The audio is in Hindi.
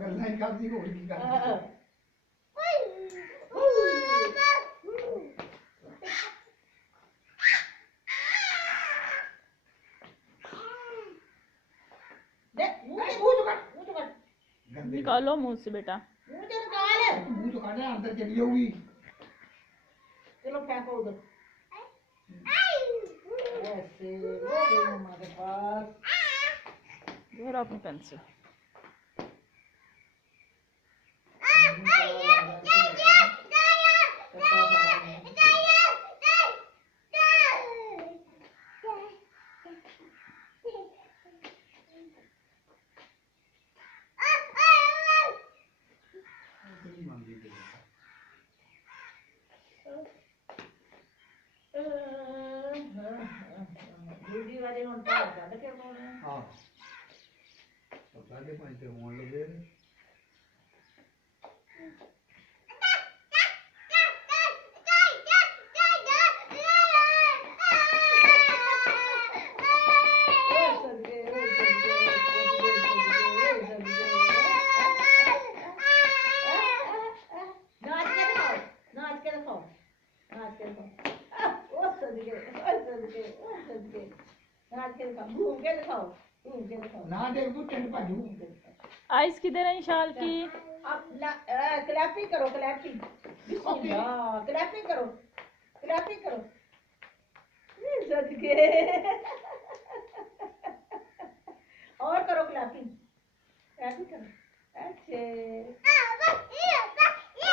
गल्लां ही करदी होर की करदी निकालो मुंह से बेटा, मुंह तो काटे अंदर चली जाऊगी। चलो फेंको उधर ऐसे वो गई मम्मा के पास। ये रहा अपनी पेंसिल। दूसरी वाली हम पार कर के बोल रहे हैं। हाँ, पता नहीं पाँच पे मोड़ लगे। ना देख तू टेंट पर जू। आइस किधर है शाल की? अब क्लैपिंग करो, क्लैपिंग क्लैपिंग करो, क्लैपिंग करो। सदके